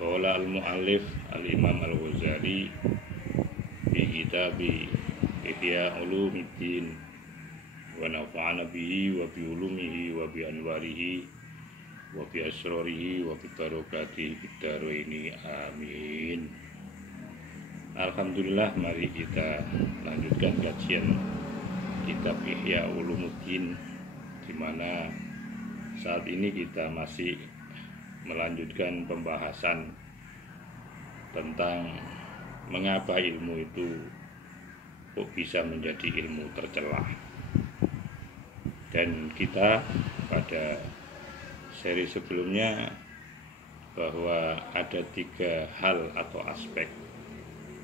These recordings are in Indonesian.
Qala al-mu'allif al-imam al-Ghazali fi kitabi Ihya Ulumuddin wa nafa'ana bihi wa bi ulumihi wa bi anwarihi wa bi asrarihi wa bi barakatihi fid dharaini amin. Alhamdulillah, mari kita lanjutkan kajian kitab Ihya Ulumuddin, di mana saat ini kita masih melanjutkan pembahasan tentang mengapa ilmu itu kok bisa menjadi ilmu tercela. Dan kita pada seri sebelumnya bahwa ada 3 hal atau aspek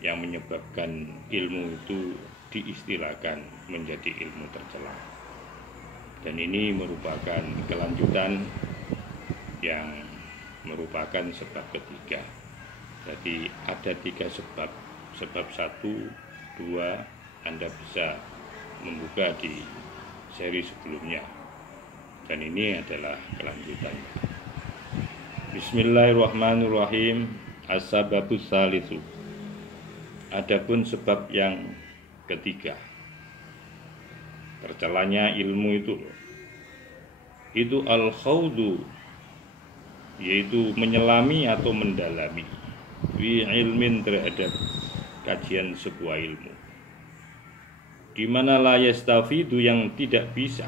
yang menyebabkan ilmu itu diistilahkan menjadi ilmu tercela. Dan ini merupakan kelanjutan yang merupakan sebab ketiga. Jadi ada 3 sebab. Sebab 1, 2 Anda bisa membuka di seri sebelumnya, dan ini adalah kelanjutannya. Bismillahirrahmanirrahim. As-sababus salisu. Adapun sebab yang ketiga tercelanya ilmu itu al-khawdu, yaitu menyelami atau mendalami fi ilmin, terhadap kajian sebuah ilmu, di mana la yastafidu, yang tidak bisa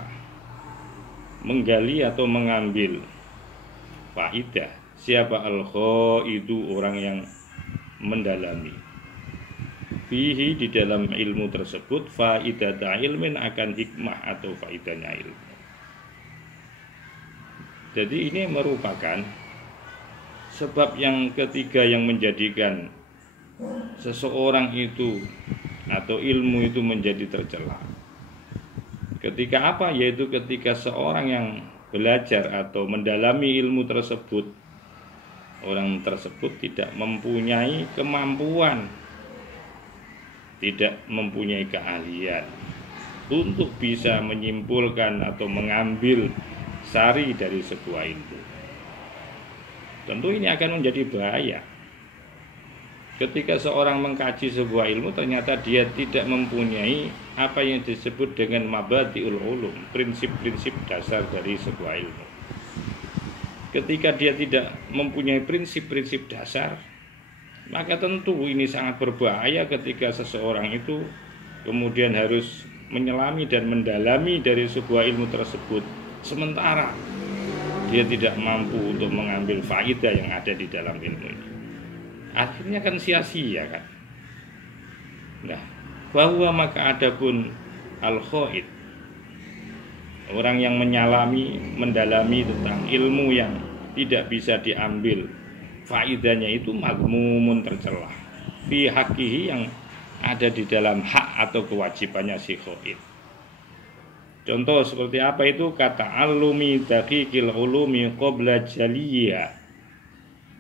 menggali atau mengambil faidah. Siapa al-khaidu? Orang yang mendalami fihi, di dalam ilmu tersebut, faidata ilmin, akan hikmah atau faidahnya ilmu. Jadi ini merupakan sebab yang ketiga yang menjadikan seseorang itu atau ilmu itu menjadi tercela. Ketika apa? Yaitu ketika seorang yang belajar atau mendalami ilmu tersebut, orang tersebut tidak mempunyai kemampuan, tidak mempunyai keahlian untuk bisa menyimpulkan atau mengambil sari dari sebuah ilmu. Tentu ini akan menjadi bahaya. Ketika seorang mengkaji sebuah ilmu, ternyata dia tidak mempunyai apa yang disebut dengan mabadiul ulum, prinsip-prinsip dasar dari sebuah ilmu. Ketika dia tidak mempunyai prinsip-prinsip dasar, maka tentu ini sangat berbahaya ketika seseorang itu kemudian harus menyelami dan mendalami dari sebuah ilmu tersebut, sementara dia tidak mampu untuk mengambil faedah yang ada di dalam ilmu ini. Akhirnya kan sia-sia kan. Nah, bahwa maka adapun al-khaid, orang yang menyalami, mendalami tentang ilmu yang tidak bisa diambil faedahnya, itu mazmumun, tercela fi hakihi, yang ada di dalam hak atau kewajibannya si khaid. Contoh seperti apa itu? Kata alumi daqiqil ulumi qabla jaliyah,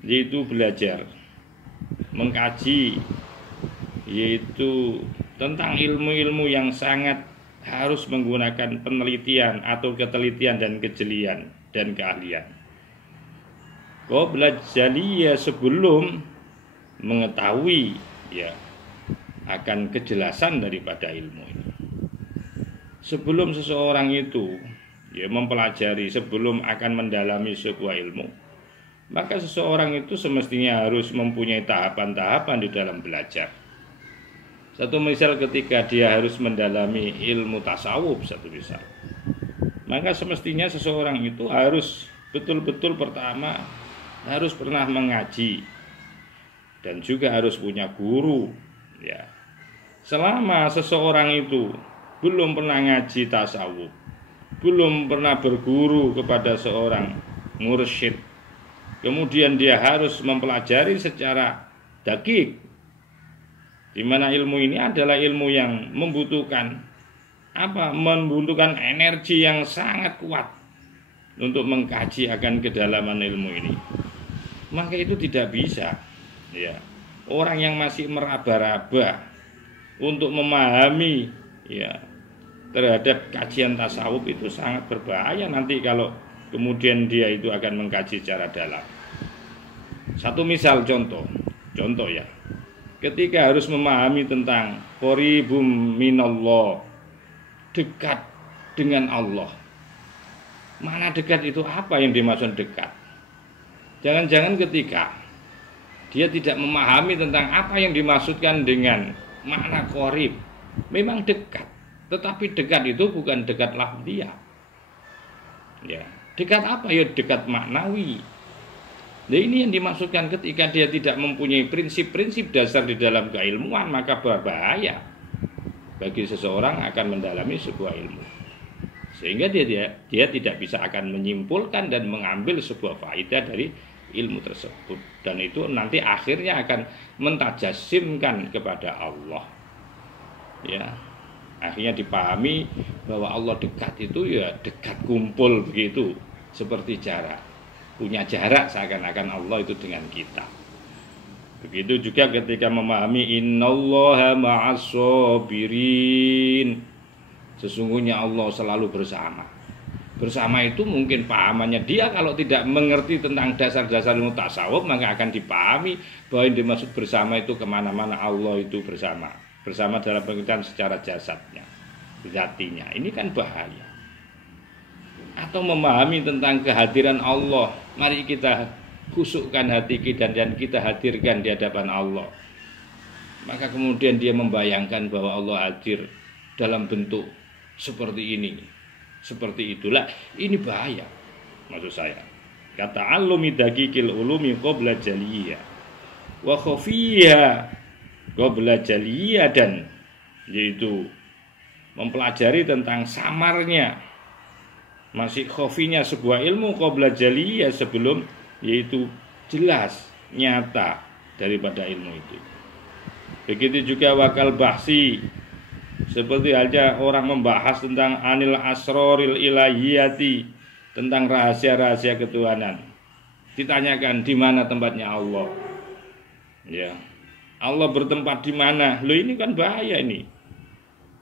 yaitu belajar, mengkaji, yaitu tentang ilmu-ilmu yang sangat harus menggunakan penelitian atau ketelitian dan kejelian dan keahlian. Qabla jaliyah, sebelum mengetahui akan kejelasan daripada ilmu ini. Sebelum seseorang itu mempelajari, sebelum akan mendalami sebuah ilmu, maka seseorang itu semestinya harus mempunyai tahapan-tahapan di dalam belajar. Satu misal, ketika dia harus mendalami ilmu tasawuf, satu misal, maka semestinya seseorang itu harus betul-betul pertama harus pernah mengaji dan juga harus punya guru. Selama seseorang itu belum pernah ngaji tasawuf, belum pernah berguru kepada seorang mursyid, kemudian dia harus mempelajari secara dakik, di mana ilmu ini adalah ilmu yang membutuhkan membutuhkan energi yang sangat kuat untuk mengkaji akan kedalaman ilmu ini. Maka itu tidak bisa orang yang masih meraba-raba untuk memahami terhadap kajian tasawuf, itu sangat berbahaya nanti kalau kemudian dia itu akan mengkaji secara dalam. Satu misal contoh ya. Ketika harus memahami tentang qaribum minallah, dekat dengan Allah. Mana dekat itu, apa yang dimaksud dekat? Jangan-jangan ketika dia tidak memahami tentang apa yang dimaksudkan dengan makna qarib, memang dekat, tetapi dekat itu bukan dekat lafziah. Ya, dekat apa ya? Dekat maknawi. Nah, ini yang dimaksudkan ketika dia tidak mempunyai prinsip-prinsip dasar di dalam keilmuan, maka berbahaya bagi seseorang akan mendalami sebuah ilmu. Sehingga dia tidak bisa akan menyimpulkan dan mengambil sebuah faedah dari ilmu tersebut. Dan itu nanti akhirnya akan mentajasimkan kepada Allah. Ya, akhirnya dipahami bahwa Allah dekat itu ya dekat kumpul begitu, seperti jarak. Punya jarak seakan-akan Allah itu dengan kita. Begitu juga ketika memahami innallaha ma'as-sabirin. Sesungguhnya Allah selalu bersama. Bersama itu mungkin pahamannya dia kalau tidak mengerti tentang dasar-dasar ilmu tasawuf, maka akan dipahami bahwa yang dimaksud bersama itu kemana-mana Allah itu bersama. Bersama dalam pengertian secara jasadnya, zatinya. Ini kan bahaya. Atau memahami tentang kehadiran Allah. Mari kita khusukkan hati kita dan kita hadirkan di hadapan Allah. Maka kemudian dia membayangkan bahwa Allah hadir dalam bentuk seperti ini, seperti itulah. Ini bahaya maksud saya. Kata alumi daqiqil ulumi qabla jaliyah wa khafiyah qabla jaliyah, dan yaitu mempelajari tentang samarnya, masih khafinya sebuah ilmu qabla jaliyah, sebelum yaitu jelas nyata daripada ilmu itu. Begitu juga wakal bahsi, seperti aja orang membahas tentang anil asroril ilahiyati, tentang rahasia-rahasia ketuhanan. Ditanyakan di mana tempatnya Allah. Ya, Allah bertempat di mana? Loh, ini kan bahaya ini.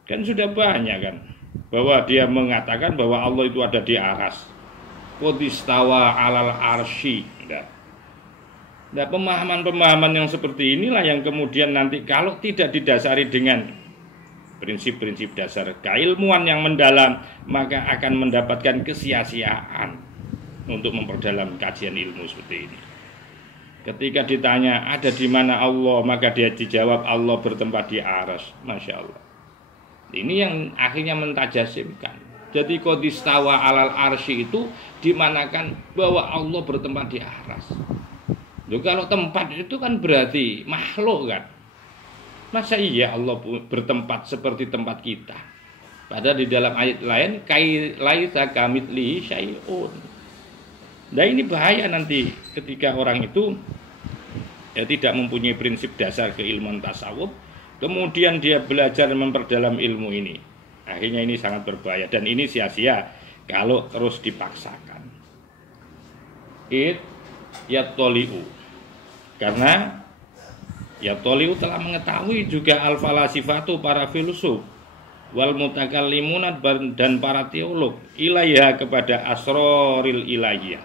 Kan sudah banyak kan bahwa dia mengatakan bahwa Allah itu ada di aras. Qodistawa alal arsy. Nah, pemahaman-pemahaman yang seperti inilah yang kemudian nanti kalau tidak didasari dengan prinsip-prinsip dasar keilmuan yang mendalam, maka akan mendapatkan kesia-siaan untuk memperdalam kajian ilmu seperti ini. Ketika ditanya ada di mana Allah, maka dia dijawab Allah bertempat di aras. Masya Allah. Ini yang akhirnya mentajasimkan. Jadi qodistawa alal arsy itu dimanakan bahwa Allah bertempat di aras. Loh, kalau tempat itu kan berarti makhluk kan. Masa iya Allah bertempat seperti tempat kita? Padahal di dalam ayat lain laisa kamitslihi syai'un. Nah, ini bahaya nanti ketika orang itu ya tidak mempunyai prinsip dasar keilmuan tasawuf, kemudian dia belajar memperdalam ilmu ini. Akhirnya ini sangat berbahaya dan ini sia-sia kalau terus dipaksakan. Yattoli'u, karena Yattoli'u telah mengetahui juga al-falasifatu, para filsuf, wal mutakallimunat, dan para teolog, ilaiha, kepada asroril ilahiyah.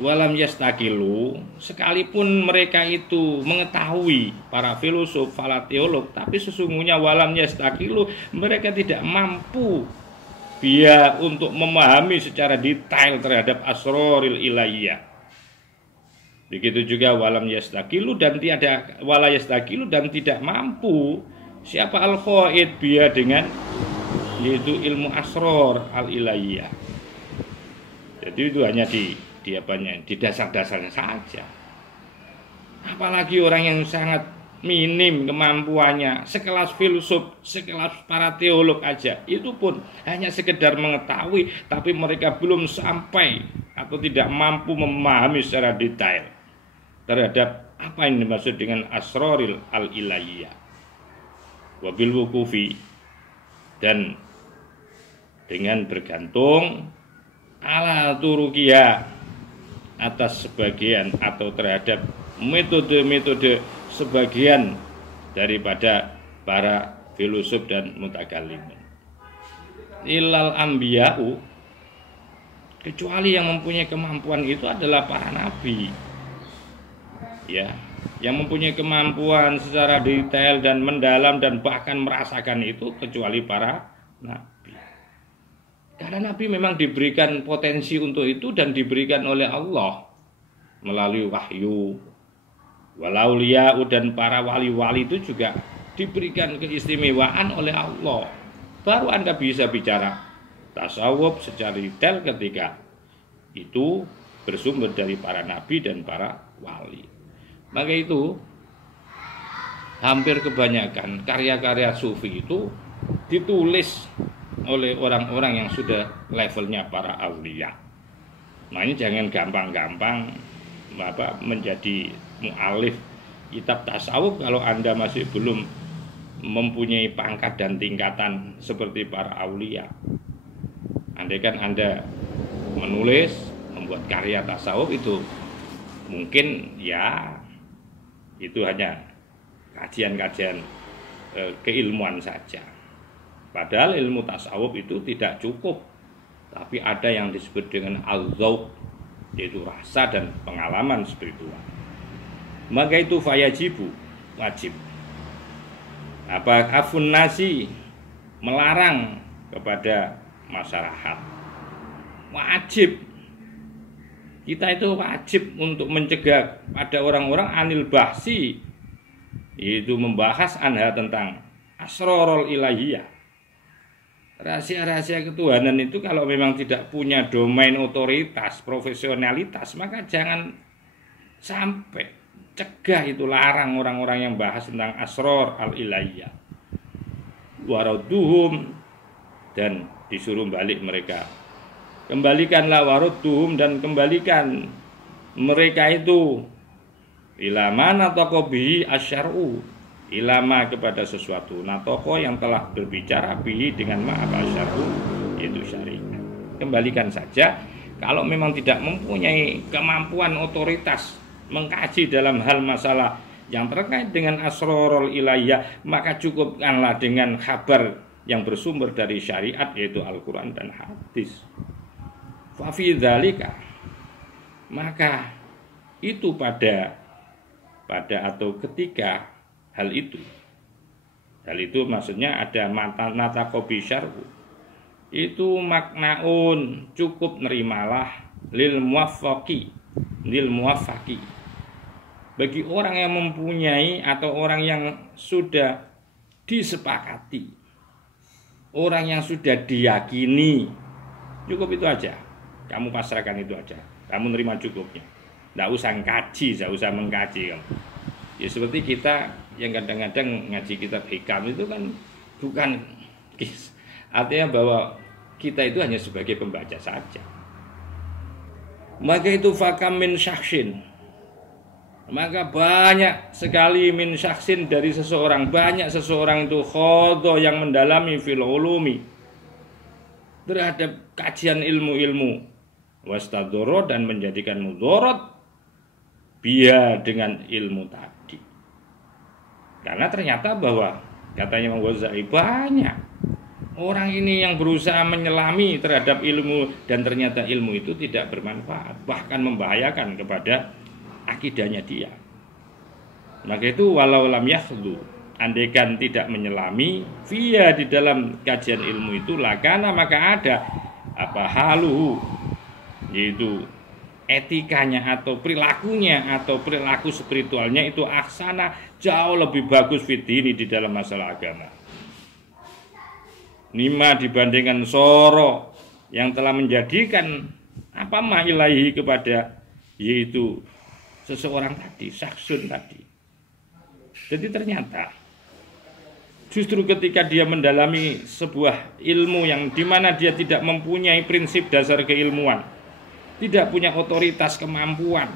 Walam yastakilu, sekalipun mereka itu mengetahui, para filosof, para teolog, tapi sesungguhnya walam yastakilu, mereka tidak mampu dia untuk memahami secara detail terhadap asroril ilahiyah. Begitu juga walam yastakilu, dan tiada wala yastakilu, dan tidak mampu siapa al-khaid dia dengan yaitu ilmu asror al ilahiyah. Jadi itu hanya di dasar-dasarnya saja. Apalagi orang yang sangat minim kemampuannya, sekelas filsuf, sekelas para teolog aja, itu pun hanya sekedar mengetahui, tapi mereka belum sampai atau tidak mampu memahami secara detail terhadap apa yang dimaksud dengan asroril al-ilahiyah. Wabil wukufi, dan dengan bergantung ala turukia, atas sebagian atau terhadap metode-metode sebagian daripada para filosof dan mutakallimin. Ilal ambiya'u, kecuali yang mempunyai kemampuan itu adalah para nabi. ya, yang mempunyai kemampuan secara detail dan mendalam dan bahkan merasakan itu kecuali para nabi. Karena nabi memang diberikan potensi untuk itu dan diberikan oleh Allah melalui wahyu. Walaulia dan para wali-wali itu juga diberikan keistimewaan oleh Allah. Baru Anda bisa bicara tasawuf secara detail ketika itu bersumber dari para nabi dan para wali. Maka itu hampir kebanyakan karya-karya sufi itu ditulis oleh orang-orang yang sudah levelnya para aulia. Nah ini jangan gampang-gampang menjadi mu'alif kitab tasawuf kalau Anda masih belum mempunyai pangkat dan tingkatan seperti para aulia. Andaikan Anda menulis, membuat karya tasawuf itu mungkin ya itu hanya kajian-kajian keilmuan saja. Padahal ilmu tasawuf itu tidak cukup, tapi ada yang disebut dengan al-dzauq, yaitu rasa dan pengalaman spiritual. Maka itu fayajibu, wajib. Afun nasi, melarang kepada masyarakat. Wajib. Kita itu wajib untuk mencegah pada orang-orang anil bahsi, yaitu membahas anha tentang asrorul ilahiyah. Rahasia-rahasia ketuhanan itu kalau memang tidak punya domain otoritas, profesionalitas, maka jangan sampai cegah, itu larang orang-orang yang bahas tentang asror al-ilahiyah. Waradduhum, dan disuruh balik mereka. Kembalikanlah waradduhum, dan kembalikan mereka itu ilama natoko bihi asyar'u, ilama kepada sesuatu natoko yang telah berbicara bihi dengan ma'ab asyar'u, yaitu syariat. Kembalikan saja. Kalau memang tidak mempunyai kemampuan otoritas mengkaji dalam hal masalah yang terkait dengan asrorul ilahiyah, maka cukupkanlah dengan kabar yang bersumber dari syariat, yaitu Al-Quran dan hadis. Fafi dzalika, maka itu pada atau ketika hal itu maksudnya ada nata kobi syar'u, itu maknaun, cukup nerimalah lil muwaffaqi, bagi orang yang mempunyai atau orang yang sudah disepakati, orang yang sudah diyakini, cukup itu aja. Kamu pasrahkan itu aja, kamu nerima cukupnya, nggak usah kaji, nggak usah mengkaji kamu. Ya seperti kita yang kadang-kadang ngaji kitab hikam itu kan bukan, artinya bahwa kita itu hanya sebagai pembaca saja. Maka itu fakam min syakhsin, maka banyak sekali min syakhsin dari seseorang, banyak seseorang itu khodo yang mendalami fil ulumi, terhadap kajian ilmu-ilmu, wastadoro, dan menjadikan mudorot biya dengan ilmu tadi. Karena ternyata bahwa katanya Imam Ghazali, banyak orang ini yang berusaha menyelami terhadap ilmu dan ternyata ilmu itu tidak bermanfaat, bahkan membahayakan kepada akidahnya dia. Maka itu walau lam yakhlu, andaikan tidak menyelami via di dalam kajian ilmu itu, lakana maka ada apa haluhu, yaitu etikanya atau perilakunya atau perilaku spiritualnya itu aksana, jauh lebih bagus fitini di dalam masalah agama. Nima dibandingkan soro yang telah menjadikan apa ma'ilahi kepada, yaitu seseorang tadi, saksun tadi. Jadi ternyata justru ketika dia mendalami sebuah ilmu yang dimana dia tidak mempunyai prinsip dasar keilmuan, tidak punya otoritas kemampuan,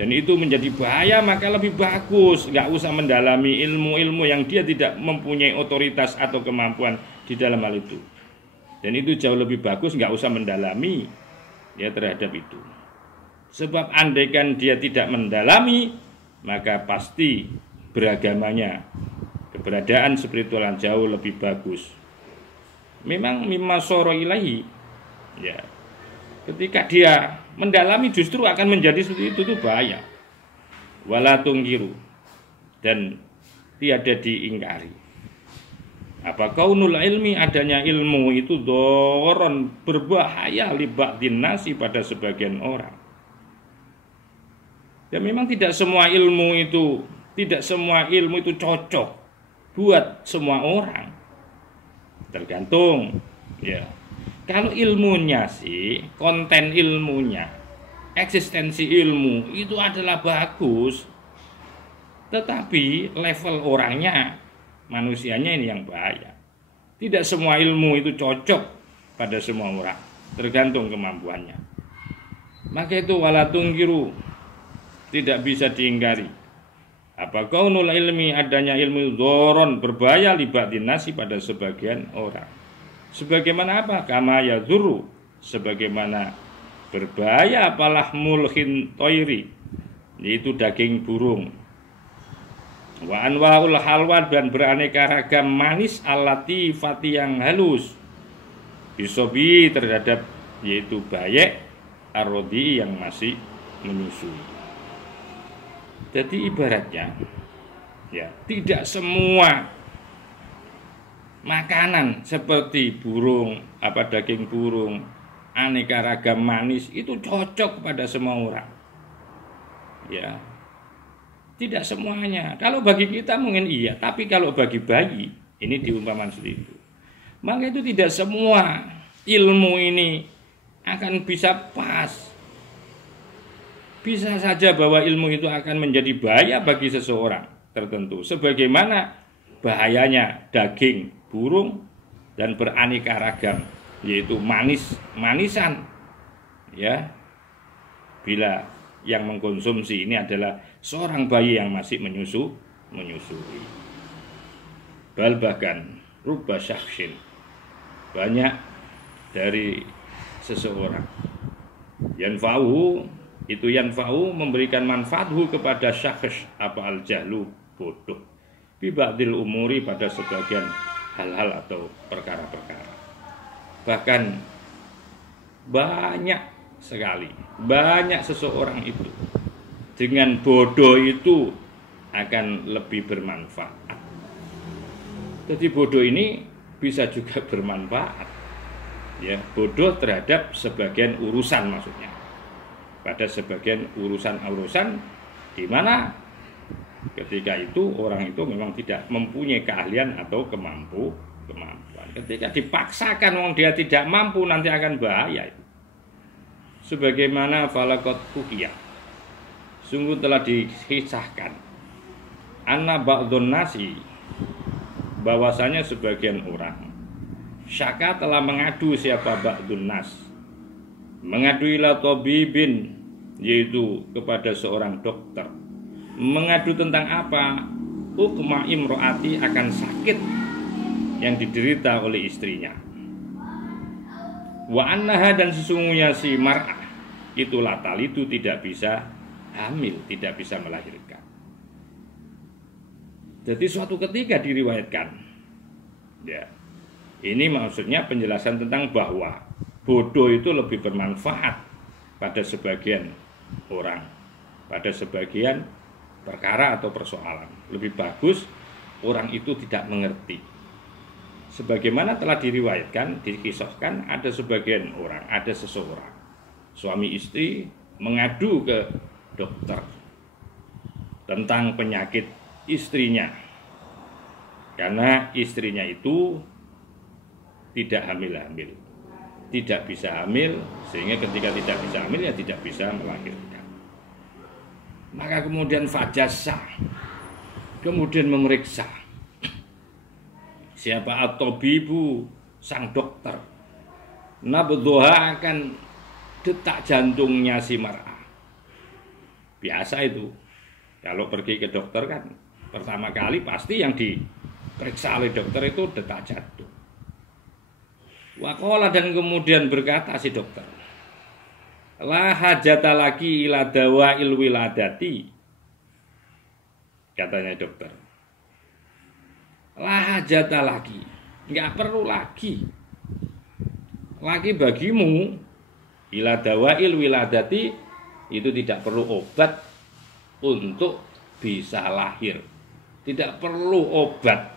dan itu menjadi bahaya, maka lebih bagus nggak usah mendalami ilmu-ilmu yang dia tidak mempunyai otoritas atau kemampuan di dalam hal itu. Dan itu jauh lebih bagus nggak usah mendalami ya terhadap itu. Sebab andaikan dia tidak mendalami, maka pasti beragamanya, keberadaan spiritual jauh lebih bagus. Memang mimma soro ilahi, ya, ketika dia mendalami justru akan menjadi seperti itu, bahaya. wala tungkiru, dan tiada diingkari. Apa kaunul ilmi, adanya ilmu itu doron, berbahaya li ba'din nasi, pada sebagian orang. Dan memang tidak semua ilmu itu cocok buat semua orang. Tergantung, ya. Kalau ilmunya sih, konten ilmunya, eksistensi ilmu itu adalah bagus, tetapi level orangnya, manusianya ini yang bahaya. Tidak semua ilmu itu cocok pada semua orang, tergantung kemampuannya. Maka itu wala tungkiru, tidak bisa diingkari. Apa kaunul ilmi, adanya ilmu doron, berbahaya li ba'din nasi, pada sebagian orang. Sebagaimana apa? Kama yadhuru, sebagaimana berbahaya apalah mulhin toiri, yaitu daging burung. Wa anwaul halwa, dan beraneka ragam manis alati fati, yang halus, bisobi, terhadap yaitu bayek arodi, yang masih menyusui. Jadi ibaratnya, ya, tidak semua makanan seperti burung, daging burung, aneka ragam manis itu cocok pada semua orang. Ya, tidak semuanya. Kalau bagi kita mungkin iya, tapi kalau bagi bayi, ini diumpamakan seperti itu. Maka itu tidak semua ilmu ini akan bisa pas. Bisa saja bahwa ilmu itu akan menjadi bahaya bagi seseorang tertentu, sebagaimana bahayanya daging burung dan beraneka ragam, yaitu manisan, ya, bila yang mengkonsumsi ini adalah seorang bayi yang masih menyusui. Bahkan rubba syakhsin, banyak dari seseorang yanfa'u, memberikan manfaathu kepada syakhs, al-jahlu, bodoh, bi ba'dil umuri, pada sebagian hal-hal atau perkara-perkara. Bahkan banyak sekali, banyak seseorang itu dengan bodoh itu akan lebih bermanfaat. Jadi bodoh ini bisa juga bermanfaat, ya, bodoh terhadap sebagian urusan, maksudnya pada sebagian urusan di mana ketika itu orang itu memang tidak mempunyai keahlian atau kemampuan. Ketika dipaksakan wong dia tidak mampu, nanti akan bahaya. Sebagaimana falakot kuhiyah, sungguh telah dikisahkan, anna ba'dun nasi, bahwasanya sebagian orang, syaka, telah mengadu, siapa ba'dun nas, mengadu ila tabibin, yaitu kepada seorang dokter. Mengadu tentang apa? Ukma imro'ati, akan sakit yang diderita oleh istrinya. Wa annaha, dan sesungguhnya si mar'ah itu latal, itu tidak bisa hamil, tidak bisa melahirkan. Jadi suatu ketika diriwayatkan, ya, ini maksudnya penjelasan tentang bahwa bodoh itu lebih bermanfaat pada sebagian orang, pada sebagian perkara atau persoalan. Lebih bagus orang itu tidak mengerti. Sebagaimana telah diriwayatkan, dikisahkan, ada sebagian orang, ada seseorang, suami istri mengadu ke dokter tentang penyakit istrinya, karena istrinya itu tidak hamil, tidak bisa hamil, sehingga ketika tidak bisa hamil, ya tidak bisa melahirkan. Maka kemudian fajasa, kemudian memeriksa siapa at-tabibu, sang dokter, nabdhuha, akan detak jantungnya si mar'ah. Biasa itu kalau pergi ke dokter kan pertama kali pasti yang diperiksa oleh dokter itu detak jantung. Waqala, dan kemudian berkata si dokter, la hajata lagi ila dawa'il wiladati, katanya dokter, la hajata lagi, enggak perlu lagi bagimu ila dawa'il wiladati, itu tidak perlu obat untuk bisa lahir. Tidak perlu obat.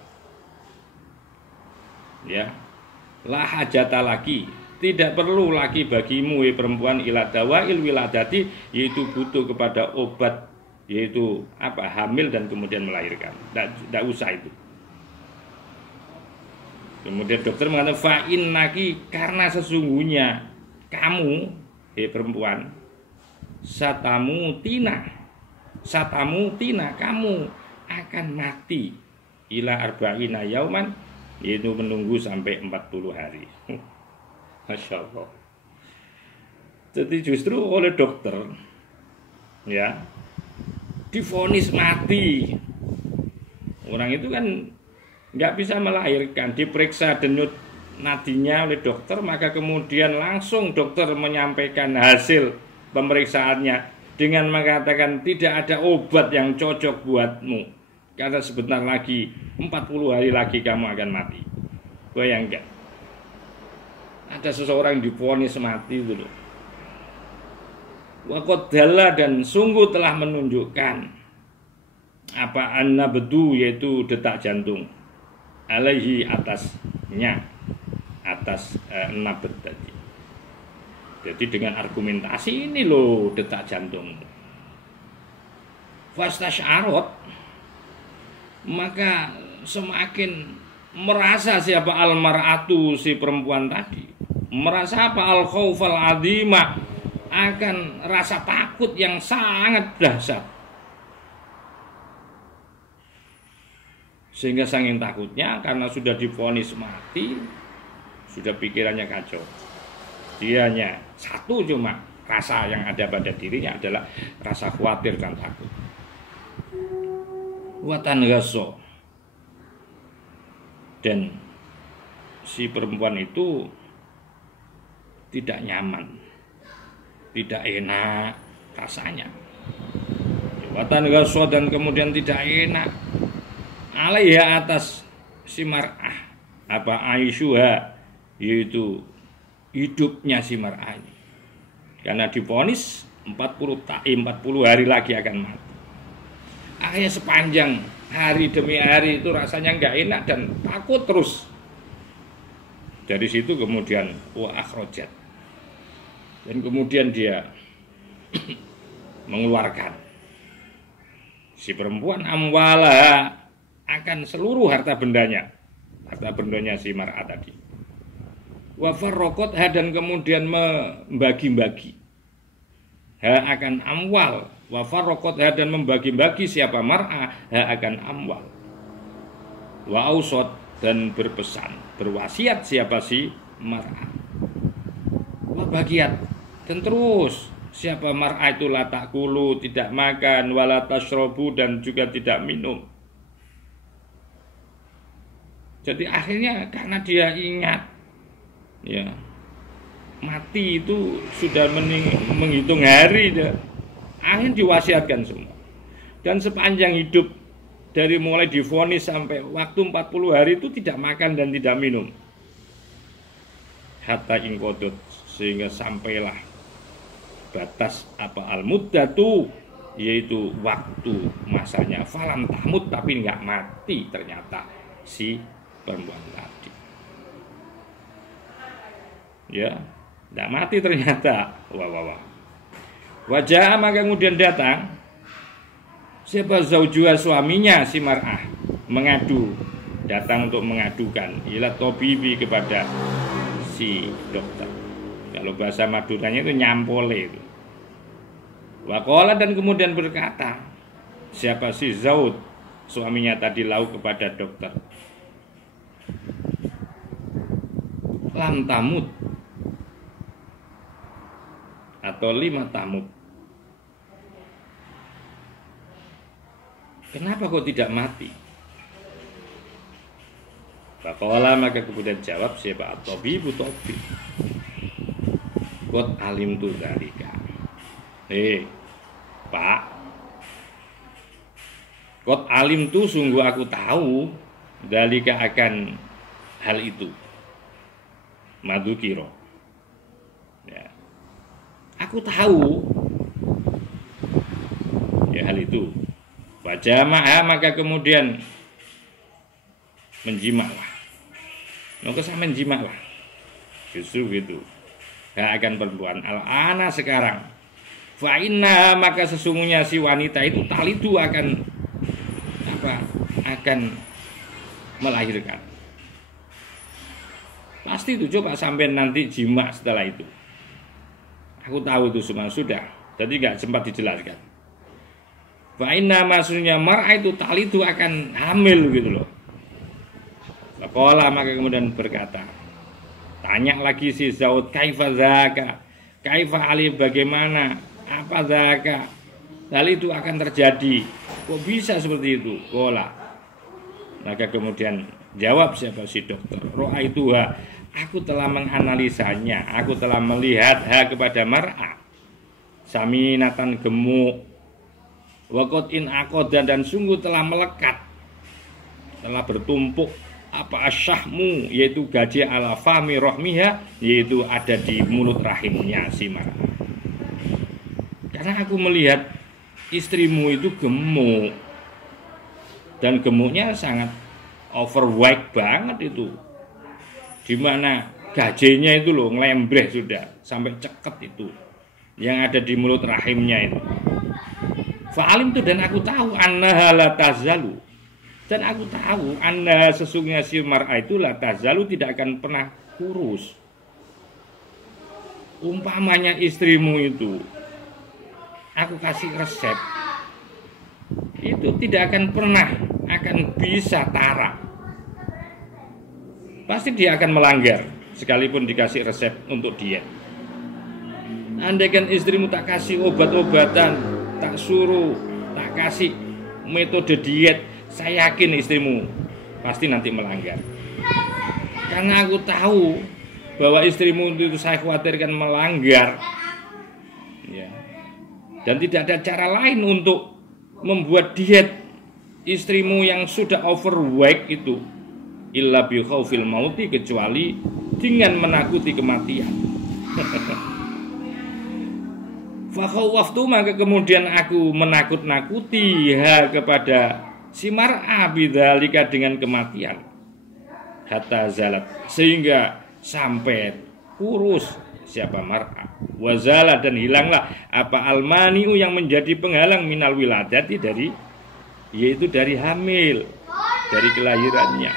Ya. La hajata lagi. Tidak perlu lagi bagimu perempuan ila dawail wiladati, yaitu butuh kepada obat, yaitu hamil dan kemudian melahirkan. Tidak usah itu. Kemudian dokter mengatakan fa'in naki, karena sesungguhnya kamu perempuan satamu tina kamu akan mati ila arba'ina yauman, yaitu menunggu sampai 40 hari. Masya Allah. Jadi justru oleh dokter ya divonis mati. Orang itu kan nggak bisa melahirkan, diperiksa denyut nadinya oleh dokter, maka kemudian langsung dokter menyampaikan hasil pemeriksaannya dengan mengatakan tidak ada obat yang cocok buatmu, karena sebentar lagi 40 hari lagi kamu akan mati. Bayangkan, ada seseorang divonis mati itu loh. Waqadalla, dan sungguh telah menunjukkan an-nabdu, yaitu detak jantung, alaihi, atasnya, atas nabd tadi. Jadi dengan argumentasi ini loh detak jantung. Fastasyarot, maka semakin merasa siapa almar'atu, si perempuan tadi, merasa apa al-khaufal azima, akan rasa takut yang sangat dahsyat. Sehingga saking takutnya, karena sudah divonis mati, sudah pikirannya kacau. Dianya satu cuma rasa yang ada pada dirinya adalah rasa khawatir dan takut. Watan gaso, dan si perempuan itu tidak nyaman, tidak enak rasanya. Watan gaso, dan kemudian tidak enak alaiha, atas si mar'ah, aisyuha, yaitu hidupnya si mar'ah ini, karena divonis 40 hari lagi akan mati. Akhirnya sepanjang hari demi hari itu rasanya nggak enak dan takut terus. Dari situ kemudian akhrajat, dan kemudian dia mengeluarkan si perempuan amwala, akan seluruh harta bendanya si mar'ah tadi. Wa farraqatha, dan kemudian membagi-bagi akan amwal. Wa farraqatha, dan membagi-bagi siapa mar'ah akan amwal. Wa ausat, dan berpesan, berwasiat siapa si mar'ah. Wa bagiat, dan terus siapa mar'ah itu la takulu, tidak makan, wala tashrobu, dan juga tidak minum. Jadi akhirnya karena dia ingat ya mati itu sudah menghitung hari, akhirnya diwasiatkan semua. Dan sepanjang hidup, dari mulai divonis sampai waktu 40 hari itu tidak makan dan tidak minum. Hatta ingkodot, sehingga sampailah batas al-muddatu, yaitu waktu masanya. Falam tahmud, tapi nggak mati ternyata si perempuan tadi. Ya, tidak mati ternyata. Wah. Wajah, maka kemudian datang siapa zaujuha, suaminya si mar'ah, datang untuk mengadukan ila tobibi, kepada si dokter. Kalau bahasa Maduranya itu nyampole itu. Waqala, dan kemudian berkata siapa si Zaud, suaminya tadi, lau, kepada dokter, lam tamut, atau lima tamut, kenapa kok tidak mati? Faqala, maka kemudian jawab siapa at-tabibu, tabib, qad alimtu dzalika. Pak, qad alimtu, sungguh aku tahu, dzalika, akan hal itu, madukiro, ya, aku tahu ya hal itu. Wajama'a, maka kemudian menjimaklah. Maka saya menjimaklah. Justru gitu. Gak akan perempuan. Al-ana sekarang. Fa'inna, maka sesungguhnya si wanita itu talidu akan melahirkan. Pasti itu, coba sampai nanti jima setelah itu. Aku tahu itu semua sudah. Jadi gak sempat dijelaskan. Fa'inna, maksudnya mar'a itu talidu akan hamil gitu loh. Faqala, maka kemudian berkata, tanya lagi si Zaud, kaifa zaka, kaifa ali, bagaimana, apa zaka, hal itu akan terjadi, kok bisa seperti itu? Qala, maka kemudian jawab siapa si dokter, ro'aituha, aku telah menganalisanya, aku telah melihat kepada mar'a, saminatan gemuk, waqad in aqoda, dan sungguh telah melekat, telah bertumpuk apa asyahmu, yaitu gaji ala fahmi rohmiha, yaitu ada di mulut rahimnya si mar'a. Karena aku melihat istrimu itu gemuk, dan gemuknya sangat overweight banget itu, dimana gajinya itu loh ngelembreh sudah sampai ceket itu yang ada di mulut rahimnya itu. Fa'alim itu, dan aku tahu annaha la tazalu, dan aku tahu Anda sesungguhnya si mar'a itu la tazalu, tidak akan pernah kurus. Umpamanya istrimu itu aku kasih resep, itu tidak akan pernah akan bisa tarak. Pasti dia akan melanggar sekalipun dikasih resep untuk diet. Andaikan istrimu tak kasih obat-obatan, tak suruh, tak kasih metode diet, saya yakin istrimu pasti nanti melanggar. Karena aku tahu bahwa istrimu itu saya khawatirkan melanggar, ya. Dan tidak ada cara lain untuk membuat diet istrimu yang sudah overweight itu, illa bi khaufil mauti, kecuali dengan menakuti kematian. Fa khawaftu, maka kemudian aku menakut-nakuti kepada si mar'a bidzalika, dengan kematian, hatta zalat, sehingga sampai kurus siapa mar'a, wazala, dan hilanglah apa almaniu, yang menjadi penghalang, minal wiladati, dari, yaitu dari hamil, dari kelahirannya.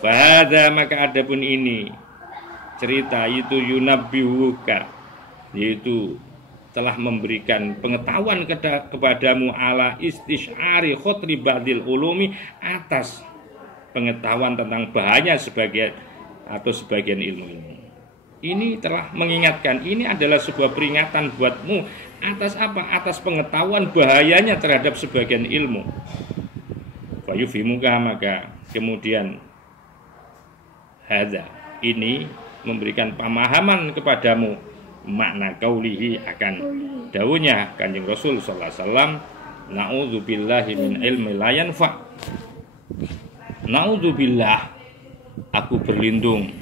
Fahada, maka adapun ini cerita itu yunabbihuka, yaitu telah memberikan pengetahuan kepadamu ala istisyari khotri ba'dil ulumi, atas pengetahuan tentang bahaya sebagian atau sebagian ilmu-ilmu. Ini telah mengingatkan, ini adalah sebuah peringatan buatmu atas apa? Atas pengetahuan bahayanya terhadap sebagian ilmu. Fayufimuka, maka kemudian hadza, ini memberikan pemahaman kepadamu makna kaulihi, akan dawuhnya Kanjeng Rasul sallallahu alaihi wasallam, na'udzubillahi min ilmi la yanfa. Na'udzubillah, aku berlindung,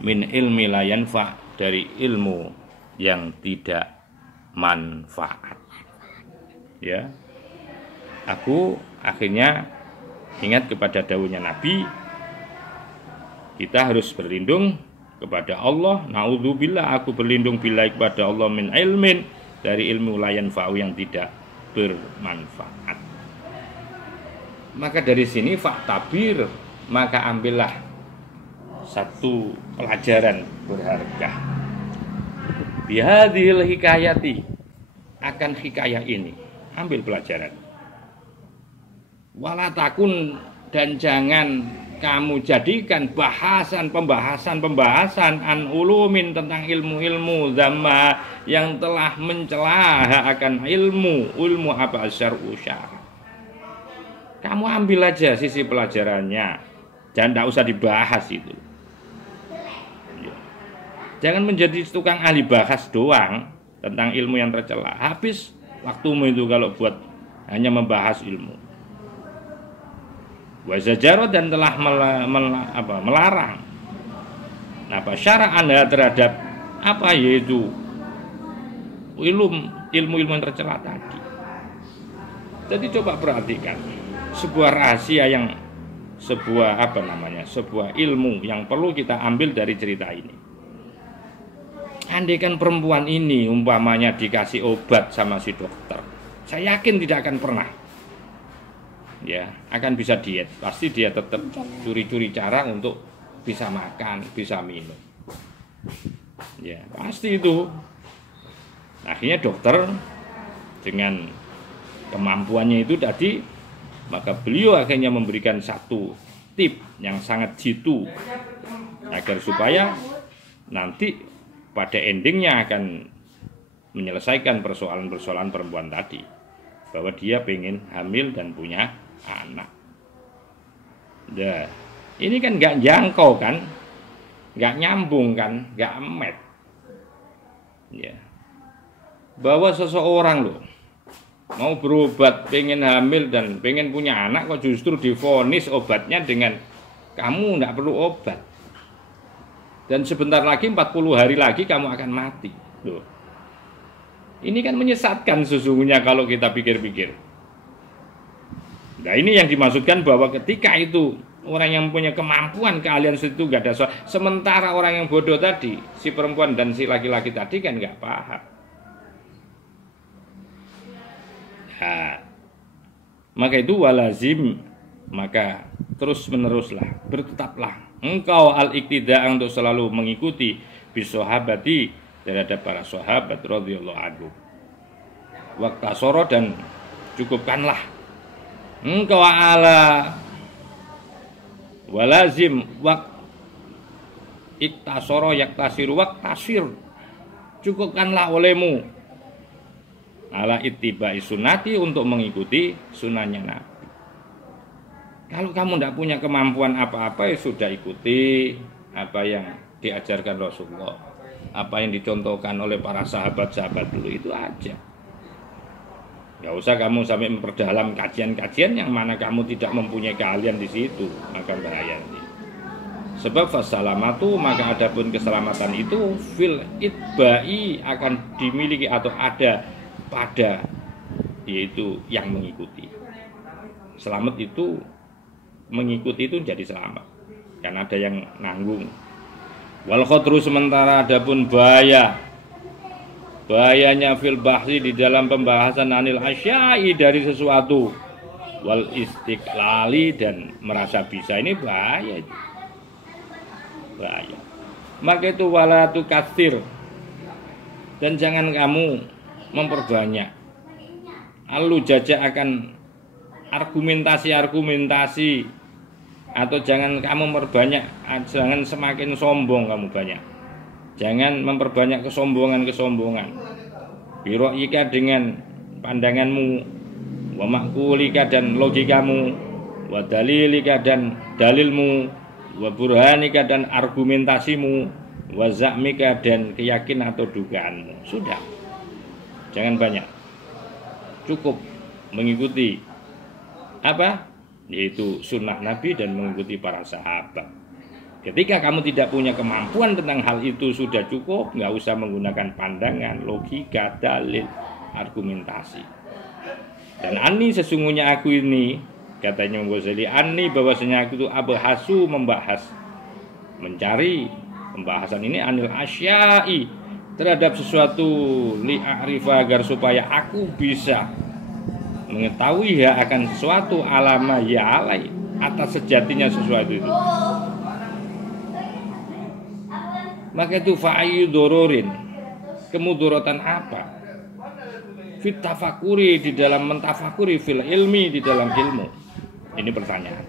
min ilmi la yanfa, dari ilmu yang tidak manfaat. Ya. Aku akhirnya ingat kepada dawuhnya Nabi, kita harus berlindung kepada Allah. Naudzubillah, aku berlindung bila kepada Allah, min ilmin, dari ilmu layan fa'u, yang tidak bermanfaat. Maka dari sini faktabir, maka ambillah satu pelajaran berharga. Bihadhil hikayati, akan hikayah ini ambil pelajaran. Walatakun, dan jangan kamu jadikan pembahasan an ulumin, tentang ilmu-ilmu zamma, yang telah mencela akan ilmu apa syar'u syar'. Kamu ambil aja sisi pelajarannya, jangan, tidak usah dibahas itu. Jangan menjadi tukang ahli bahas doang tentang ilmu yang tercela. Habis waktumu itu kalau buat hanya membahas ilmu. Wazajaro, dan telah melarang apa syara'an terhadap apa, yaitu ilmu yang tercela tadi. Jadi coba perhatikan sebuah rahasia yang sebuah ilmu yang perlu kita ambil dari cerita ini. Andaikan perempuan ini umpamanya dikasih obat sama si dokter, saya yakin tidak akan pernah akan bisa diet. Pasti dia tetap curi-curi cara untuk bisa makan, bisa minum. Pasti itu. Akhirnya dokter dengan kemampuannya itu tadi, maka beliau akhirnya memberikan satu tip yang sangat jitu agar supaya nanti pada endingnya akan menyelesaikan persoalan-persoalan perempuan tadi, bahwa dia pengen hamil dan punya anak. Ini kan nggak jangkau kan, nggak nyambung kan, nggak emet. Bahwa seseorang loh mau berobat pengen hamil dan pengen punya anak, kok justru divonis obatnya dengan kamu nggak perlu obat, dan sebentar lagi 40 hari lagi kamu akan mati loh. Ini kan menyesatkan sesungguhnya kalau kita pikir-pikir. Nah, ini yang dimaksudkan bahwa ketika itu orang yang punya kemampuan, keahlian itu nggak ada soal. Sementara orang yang bodoh tadi, si perempuan dan si laki-laki tadi kan nggak paham. Maka itu walazim, maka terus meneruslah, bertetaplah engkau al-iktida untuk selalu mengikuti bisahabati terhadap para sahabat radhiyallahu anhu. Waqtasara, dan cukupkanlah engkau ala walazim iktasara yaktasiru waqtasir, cukupkanlah olehmu ala ittiba'i sunnati, untuk mengikuti sunnahnya Nabi. Kalau kamu tidak punya kemampuan apa-apa, sudah ikuti apa yang diajarkan Rasulullah, apa yang dicontohkan oleh para sahabat-sahabat dulu, itu aja. Gak usah kamu sampai memperdalam kajian-kajian yang mana kamu tidak mempunyai keahlian di situ, maka bahaya ini. Sebab fasalamatu, maka adapun keselamatan itu fil itba'i, akan dimiliki atau ada pada yaitu yang mengikuti. Selamat itu mengikuti itu jadi selamat, karena ada yang nanggung. Wal khadru, sementara adapun bahayanya fil bahsi, di dalam pembahasan anil asya'i, dari sesuatu, wal istiqlali, dan merasa bisa, ini bahaya. Maka itu wala tukatsir, dan jangan kamu memperbanyak lalu jajak akan argumentasi, atau jangan kamu memperbanyak, jangan semakin sombong kamu banyak, jangan memperbanyak kesombongan biro'ika, dengan pandanganmu, wa makulika, dan logikamu, wa dalilika, dan dalilmu, wa burhanika, dan argumentasimu, wa za'mika, dan keyakinan atau dugaanmu. Sudah, jangan banyak, cukup mengikuti apa? Yaitu sunnah Nabi dan mengikuti para sahabat. Ketika kamu tidak punya kemampuan tentang hal itu, sudah cukup, nggak usah menggunakan pandangan, logika, dalil, argumentasi. Dan ani, sesungguhnya aku ini, katanya Ghazali, ani, bahwasanya aku itu abhasu, membahas, mencari pembahasan ini, anil asya'i, terhadap sesuatu, li'arifa, agar supaya aku bisa mengetahui akan sesuatu, alama ya alai, atas sejatinya sesuatu itu. Maka itu fa'ayu dororin, kemudorotan apa? Fit tafakuri, di dalam mentafakuri, fil ilmi, di dalam ilmu. Ini pertanyaan.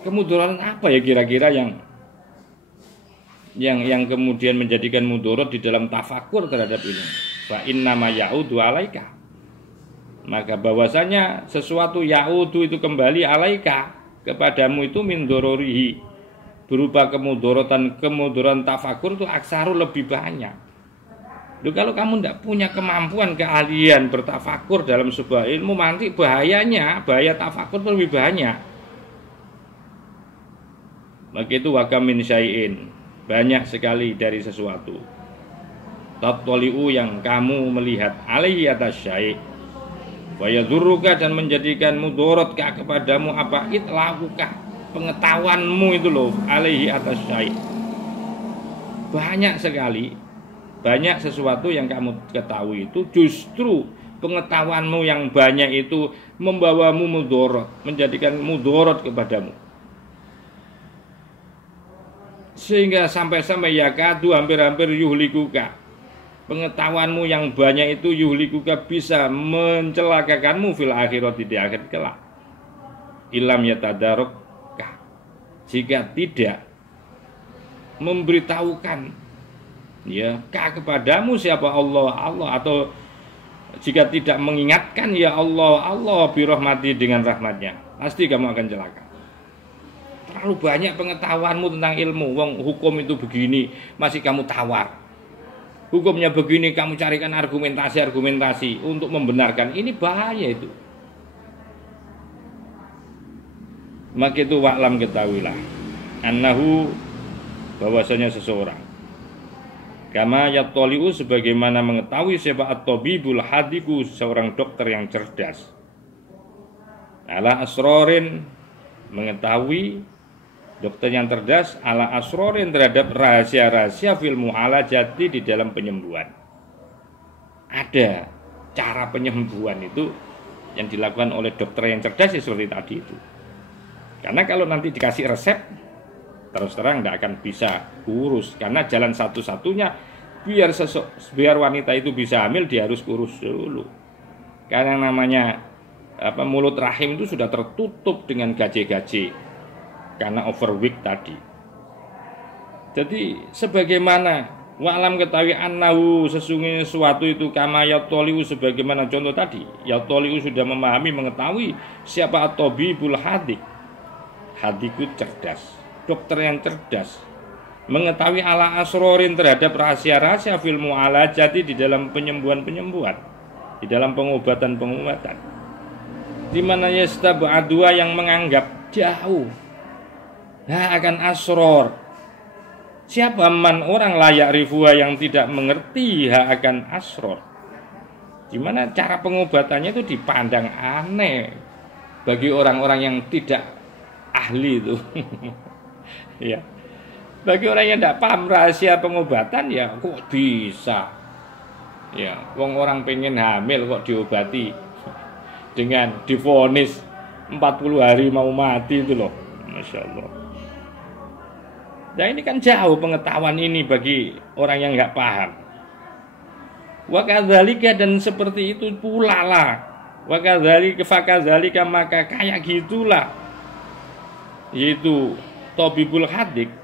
Kemudorotan apa ya kira-kira yang kemudian menjadikan mudorot di dalam tafakur terhadap ini? Fa innama ya'udu alaika, maka bahwasanya sesuatu ya'udu itu kembali alaika, kepadamu itu min dororihi, berupa kemudaratan tafakur itu aksaru, lebih banyak. Loh, kalau kamu tidak punya kemampuan, keahlian bertafakur dalam sebuah ilmu, nanti bahaya tafakur itu lebih banyak. Maka itu wakam min syai'in, banyak sekali dari sesuatu, tattoli'u, yang kamu melihat, alaihi atas syai', wa yadurruka dan menjadikan mudarat kepadamu apa itlaquka, pengetahuanmu itu loh, alaihi atas syai. Banyak sekali, banyak sesuatu yang kamu ketahui itu justru pengetahuanmu yang banyak itu membawamu mudarat, menjadikan mudarat kepadamu. Sehingga sampai-sampai yakadu hampir-hampir yuhlikuka, pengetahuanmu yang banyak itu yuhlikuka bisa mencelakakanmu fil akhirat, di akhir kelak. Ilam yatadarokka, jika tidak memberitahukan ya kepadamu siapa Allah, atau jika tidak mengingatkan ya Allah birahmati dengan rahmatnya, pasti kamu akan celaka. Terlalu banyak pengetahuanmu tentang ilmu. Wong hukum itu begini masih kamu tawar. Hukumnya begini kamu carikan argumentasi untuk membenarkan. Ini bahaya itu. Maka itu wa'lam, ketahuilah annahu, bahwasanya seseorang kama yattali'u, sebagaimana mengetahui siapa at-tabibul hadiku, seorang dokter yang cerdas, ala asrorin, mengetahui dokter yang cerdas ala asrorin, terhadap rahasia-rahasia fil mu'alajati, di dalam penyembuhan. Ada cara penyembuhan itu yang dilakukan oleh dokter yang cerdas seperti tadi itu. Karena kalau nanti dikasih resep, terus terang tidak akan bisa kurus. Karena jalan satu-satunya biar wanita itu bisa hamil, dia harus kurus dulu. Karena namanya mulut rahim itu sudah tertutup dengan gaje-gaje karena overweight tadi. Jadi sebagaimana wa'lam, ketahui annahu, sesungguhnya sesuatu itu kama yattali'u, sebagaimana contoh tadi. Yattali'u sudah memahami, mengetahui siapa at-tabibul hadik. Hadiku cerdas, dokter yang cerdas, mengetahui ala asrorin, terhadap rahasia-rahasia fil mu'alajati, di dalam penyembuhan-penyembuhan, di dalam pengobatan-pengobatan, di mana yastab'adua, yang menganggap jauh akan asror. Siapa man, orang layak rifuha, yang tidak mengerti akan asror. Gimana cara pengobatannya itu dipandang aneh bagi orang-orang yang tidak ahli itu. Ya. Bagi orang yang tidak paham rahasia pengobatan, ya kok bisa. Ya, wong orang pengen hamil kok diobati dengan divonis 40 hari mau mati itu loh. Masya Allah. Nah ini kan jauh pengetahuan ini bagi orang yang nggak paham. Wa kadzalika, dan seperti itu pula lah. Wa kadzalika fakadzalika, maka kayak gitulah, yaitu tabibul hadik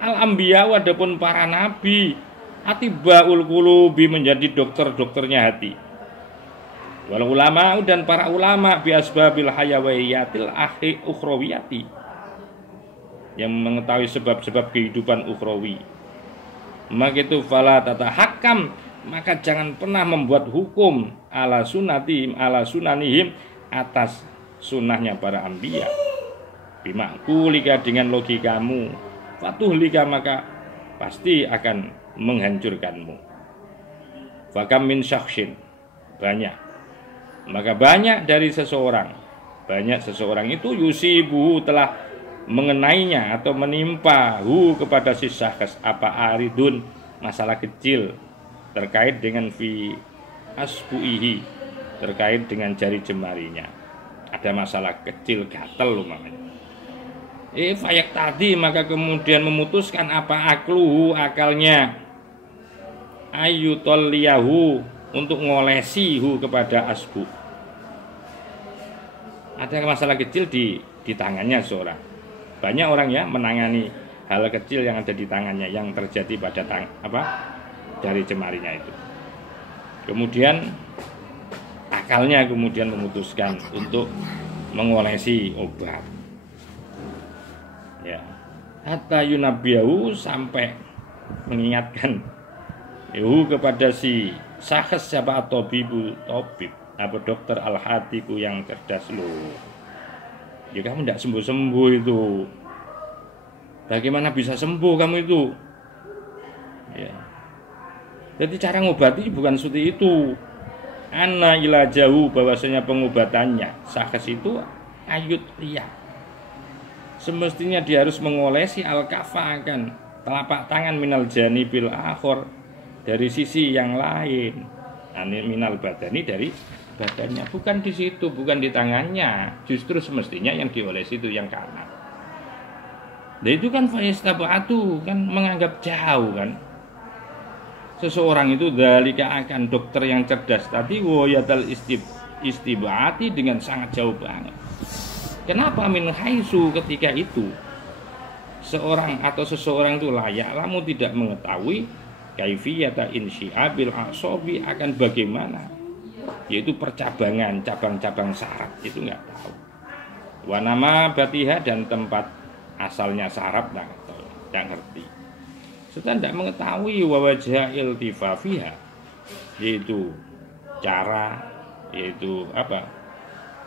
al-anbiya, adapun para nabi, atibaul qulubi, menjadi dokter-dokternya hati. Wal ulama, dan para ulama, bi asbabil hayawiyatil ukhrawiyati, yang mengetahui sebab-sebab kehidupan ukhrawi. Maka itu fala tatahakam, maka jangan pernah membuat hukum ala sunatihim, ala sunanihim, atas sunnahnya para anbiya. Bimakulika, dengan logikamu, fatuhlika, maka pasti akan menghancurkanmu. Fakam min syakhsin, banyak, maka banyak dari seseorang, banyak seseorang itu yusibu, telah mengenainya atau menimpa kepada si syakhs apa aridun, masalah kecil terkait dengan fi asbuihi, terkait dengan jari jemarinya. Ada masalah kecil, gatel umpamanya. Fayak tadi, maka kemudian memutuskan apa akluhu, akalnya, ayutoliyahu, untuk ngolesi kepada asbu. Ada masalah kecil di tangannya seorang. Banyak orang ya menangani hal kecil yang ada di tangannya, yang terjadi pada jari jemarinya itu. Kemudian akalnya kemudian memutuskan untuk mengolesi obat. Ya, hatta yunabiyahu, sampai mengingatkan kepada si syakhs siapa tabib, apa dokter al-hatiku yang cerdas loh. Ya kamu tidak sembuh-sembuh itu. Bagaimana bisa sembuh kamu itu? Ya. Jadi cara ngobati bukan seperti itu. anna ilajahu, bahwasanya pengobatannya sakes itu ayut liya, semestinya dia harus mengolesi al-kafa, akan telapak tangan, minal janibil akhor, dari sisi yang lain, minal badani, dari badannya, bukan di situ, bukan di tangannya, justru semestinya yang diolesi itu yang kanan. Dan itu kan faistabatu, kan menganggap jauh kan. Seseorang itu dalika akan dokter yang cerdas tadi woyatal istibati, dengan sangat jauh banget. Kenapa min haisu, ketika itu seorang atau seseorang itu layak lamu tidak mengetahui kaifiyata insyiabil asobi, akan bagaimana yaitu percabangan cabang-cabang saraf, itu nggak tahu. Wanama batiha, dan tempat asalnya saraf nggak ngerti. Serta tidak mengetahui wawajah iltifafiha, yaitu cara, yaitu apa,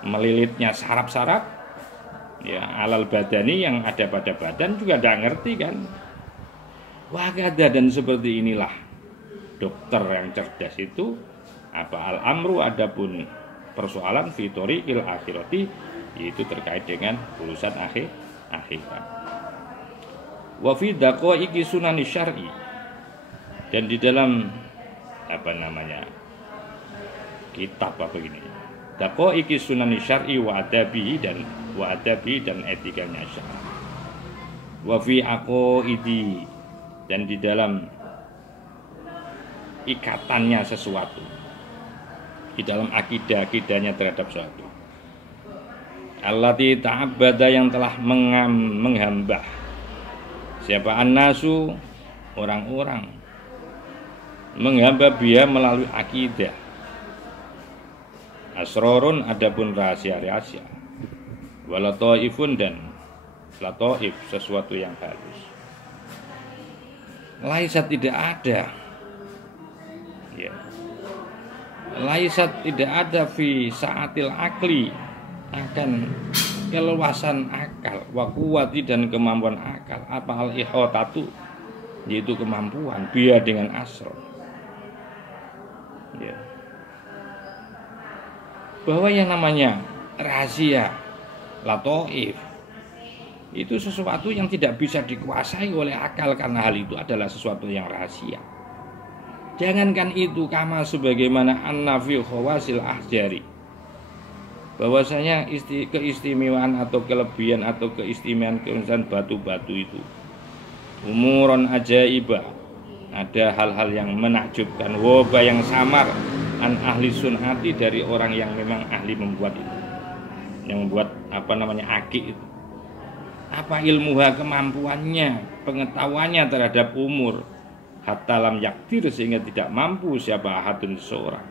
melilitnya saraf-saraf ya alal badani, yang ada pada badan, juga tidak ngerti kan. Wakada, dan seperti inilah dokter yang cerdas itu apa al-amru, adapun persoalan fitoriqil akhirati, yaitu terkait dengan urusan akhirat. Wa fi daqaiqi sunani syar'i, dan di dalam apa namanya kitab apa begini, daqaiqi sunani syar'i wa adabi, dan etikanya syar'i. Wa fi aqaidi, dan di dalam ikatannya sesuatu, di dalam akidahnya terhadap sesuatu. Allati ta'abbada, yang telah menghambah siapa annasu, orang-orang menghamba biha melalui akidah. Asrorun, adapun rahasia-rahasia. Walataifun, dan lataif, sesuatu yang halus. Laisat, tidak ada ya. Laisat, tidak ada fi saatil akli, akan keluasan akal, wa quwwati, dan kemampuan akal, apa al ihotatu, yaitu kemampuan biar dengan asro ya. Bahwa yang namanya rahasia, lataif, itu sesuatu yang tidak bisa dikuasai oleh akal, karena hal itu adalah sesuatu yang rahasia. Jangankan itu, kama sebagaimana an-nafi khawasil ahjari, bahwasanya keistimewaan atau kelebihan atau keistimewaan keurusan batu-batu itu umuron ajaibah, ada hal-hal yang menakjubkan, woba, yang samar, an ahli sunati, dari orang yang memang ahli membuat itu, yang membuat apa namanya akik itu. Apa ilmuha, kemampuannya, pengetahuannya terhadap umur, hatta lam yaktir, sehingga tidak mampu siapa ahadun, seorang,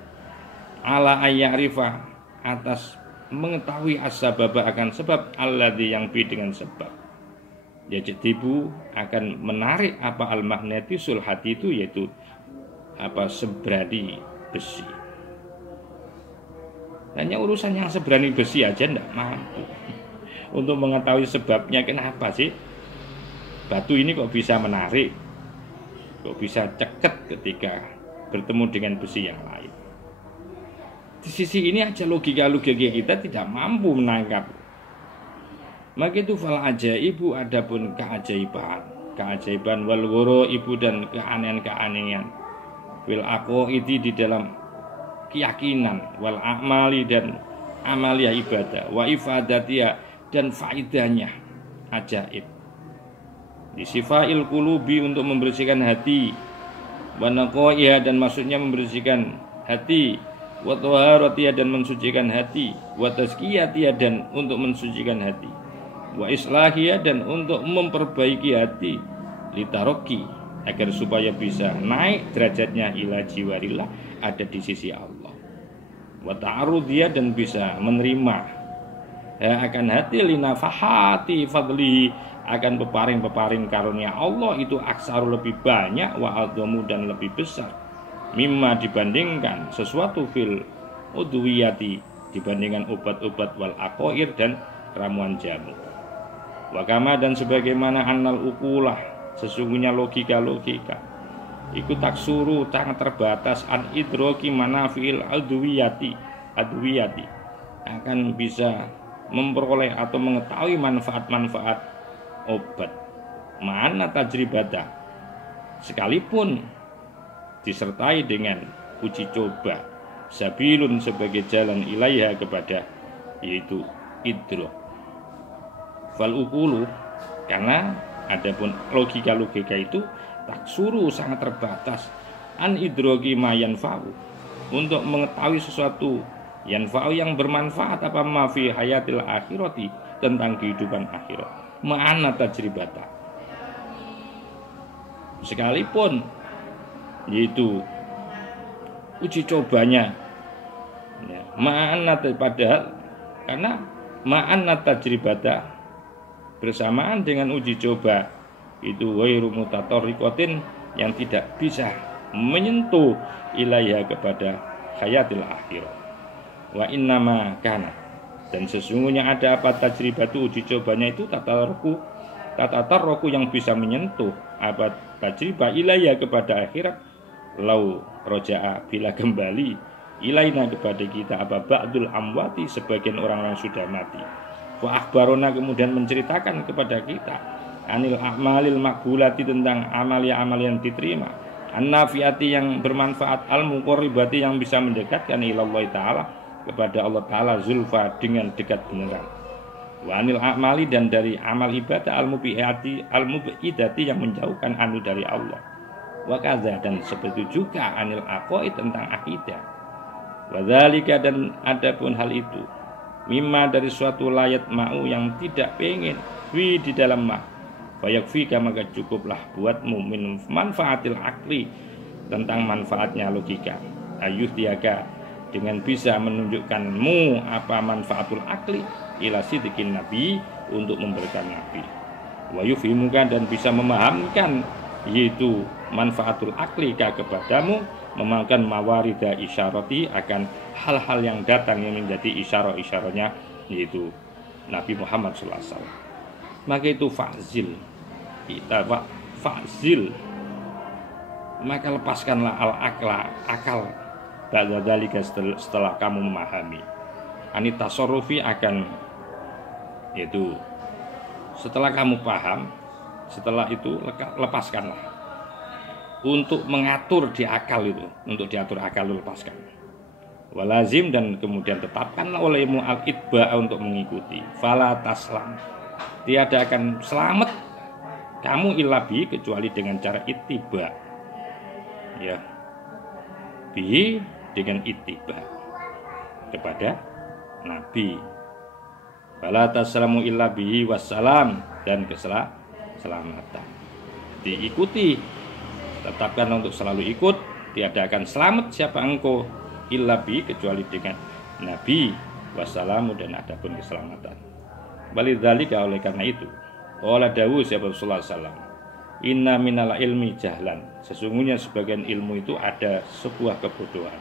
ala ayya'rifa, atas mengetahui as-sababa, akan sebab, alladzi, yang bi, dengan sebab, yajtibu, akan menarik apa al-magnetisul hati itu, yaitu apa, seberani besi. Hanya urusan yang seberani besi aja tidak mampu untuk mengetahui sebabnya, kenapa sih batu ini kok bisa menarik, kok bisa ceket ketika bertemu dengan besi yang lain. Di sisi ini aja logika kita tidak mampu menangkap. Maka itu fal ajaibu, adapun keajaiban wal ghuraibu, dan keanehan-keanehan, fil aqaidi, di dalam keyakinan, wal amali, dan amalia ibadah, wa ifadatia, dan faidahnya ajaib. Disifail qulubi, untuk membersihkan hati, wa naqaiha, dan maksudnya membersihkan hati, wa taharatiha, dan mensucikan hati, wa tazkiyatiha, dan untuk mensucikan hati, wa islahiha, dan untuk memperbaiki hati, litaroki, agar supaya bisa naik derajatnya ila jiwarillah, ada di sisi Allah, wa ta'arudhiha, dan bisa menerima akan hati linafahati fadli, akan peparing-peparing karunia Allah itu aksaru, lebih banyak, wa adhamu, dan lebih besar, mimma, dibandingkan sesuatu, fil udwiyati, dibandingkan obat-obat, wal aqair, dan ramuan jamu. Wa kama, dan sebagaimana annal ukulah, sesungguhnya logika-logika, iku taksuru sangat terbatas an idroki manafiil adwiyati akan bisa memperoleh atau mengetahui manfaat-manfaat obat mana tajribata sekalipun disertai dengan uji coba sabilun sebagai jalan ilaiha kepada yaitu idrok fal ukulu karena adapun logika itu taksuru sangat terbatas an idroki ma yanfa'u untuk mengetahui sesuatu yanfa'u yang bermanfaat apa ma fi hayatil akhirati tentang kehidupan akhirat ma'ana tajribata sekalipun yaitu uji cobanya ya, ma'ana padahal karena ma'ana tajribata bersamaan dengan uji coba itu ghairu mutatarriqatin yang tidak bisa menyentuh ilaiha kepada hayatil akhirah wa innama kana dan sesungguhnya ada apa tajribatu uji cobanya itu tatatarruku yang bisa menyentuh apa tajribah ilaiha kepada akhirat lau roja'a bila kembali ilaina kepada kita apa ba'dul amwati sebagian orang-orang sudah mati wa akhbarona kemudian menceritakan kepada kita anil a'malil maqbulati tentang amalia-amal yang diterima an-nafiati yang bermanfaat al-muqarribati yang bisa mendekatkan ilallah ta'ala kepada Allah ta'ala zulfa dengan dekat beneran wa anil a'mali dan dari amal ibadah al-mubidati yang menjauhkan anu dari Allah wa kaza dan seperti juga anil aqaid tentang akidah wa dzalika dan adapun hal itu mimma dari suatu layat ma'u yang tidak pengen di dalam ma fayakfika maka cukuplah buatmu min manfaatil akli tentang manfaatnya logika ayuh tiaga dengan bisa menunjukkanmu apa manfaatul akli ila sidikin nabi untuk memberikan nabi wa yufhimuka dan bisa memahamkan yaitu manfaatul akli kepadamu memakan mawarida isyarati akan hal-hal yang datang yang menjadi isyarah-isyarahnya yaitu Nabi Muhammad SAW. Maka itu fa'zil kita fa'zil maka lepaskanlah akal ba'da dzalika setelah kamu memahami ani tasarrufi akan yaitu setelah kamu paham setelah itu lepaskanlah untuk mengatur di akal itu, untuk diatur akal lepaskan. Walazim dan kemudian tetapkanlah olehmu al-itba untuk mengikuti. Fala taslam. Tiada akan selamat kamu ilabi kecuali dengan cara ittiba. Ya. Bi dengan ittiba kepada Nabi. Fala taslamu illa bihi wassalam dan keselamatan. Diikuti tetapkan untuk selalu ikut tiada akan selamat siapa engkau illa bi kecuali dengan Nabi wassalamu dan adapun keselamatan balidzalika oleh karena itu qala dawu siapa Rasulullah sallallahu inna minal ilmi jahlan sesungguhnya sebagian ilmu itu ada sebuah kebodohan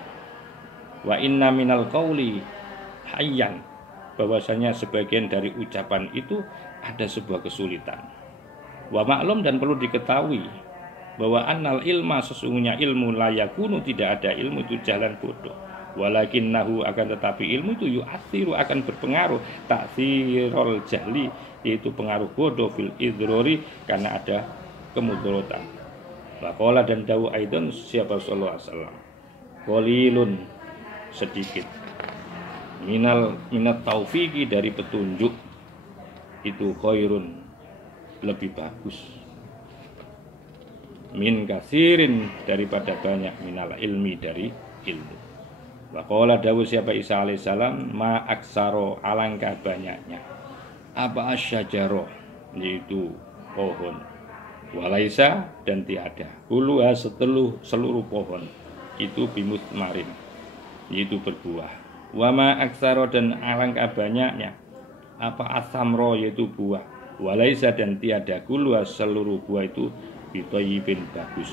wa inna minal qauli hayyan bahwasanya sebagian dari ucapan itu ada sebuah kesulitan wa maklum dan perlu diketahui bahwa annal ilma sesungguhnya ilmu layakunu tidak ada ilmu itu jalan bodoh walakinnahu akan tetapi ilmu itu yu'athiru akan berpengaruh ta'thirul jahli yaitu pengaruh bodoh fil idrori karena ada kemudorotan waqala dan dawu aidan siapa sallallahu alaihi wasallam qalilun sedikit minat taufiki dari petunjuk itu khairun lebih bagus min kasirin daripada banyak minal ilmi dari ilmu. Wa qala dawu siapa Isa alaihissalam ma aksaro alangkah banyaknya apa asyajaro yaitu pohon walaisa dan tiada uluha seluruh pohon itu bimusmarin yaitu berbuah wa ma aksaro dan alangkah banyaknya apa asamro yaitu buah walaisa dan tiada uluha seluruh buah itu bitoyibin bagus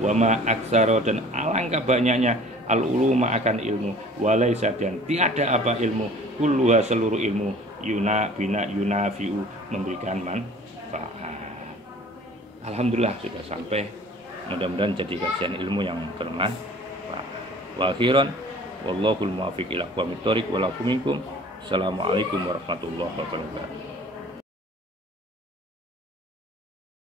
wama aksaro dan alangkah banyaknya al-uluma akan ilmu walaisa dan tiada apa ilmu kulluha seluruh ilmu yunafiu memberikan manfaat. Alhamdulillah sudah sampai Mudah-mudahan jadi kajian ilmu yang bermanfaat. Wa akhiran wallahul muwaffiq ila aqwamit thoriq wa lakum minkum. Assalamualaikum warahmatullahi wabarakatuh.